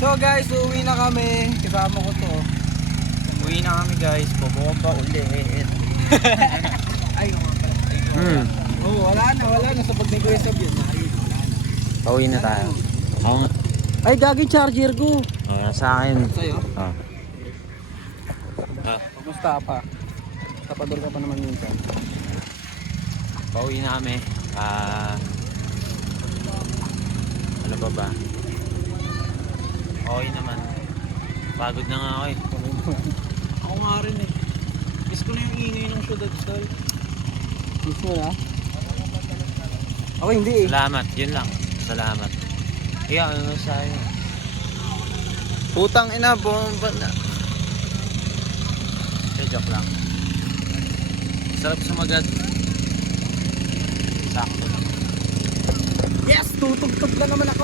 So guys, uuwi na kami. Kasama ko to. Uwi na kami guys, bubomba ulit. Ay, wala na. Sa pag may Kuya Sab yun. Pauwi na tayo. Oo. Ay, gagi charger ko. Sa akin. Sa'yo? Oh. Kumusta pa? Tapador ka pa naman minsan. Pauwi na kami. Ano pa ba? Okay naman. Pagod na nga ako eh. Ako nga rin eh. Miss ko na yung ingay ng syudad style. Miss mo na? Ako hindi eh. Salamat, yun lang. Salamat. Iya, ano sa'yo? Putang ina, bomba na. Joke lang. Sarap sumagat. Sakto lang. Yes! Tutugtog na naman ako.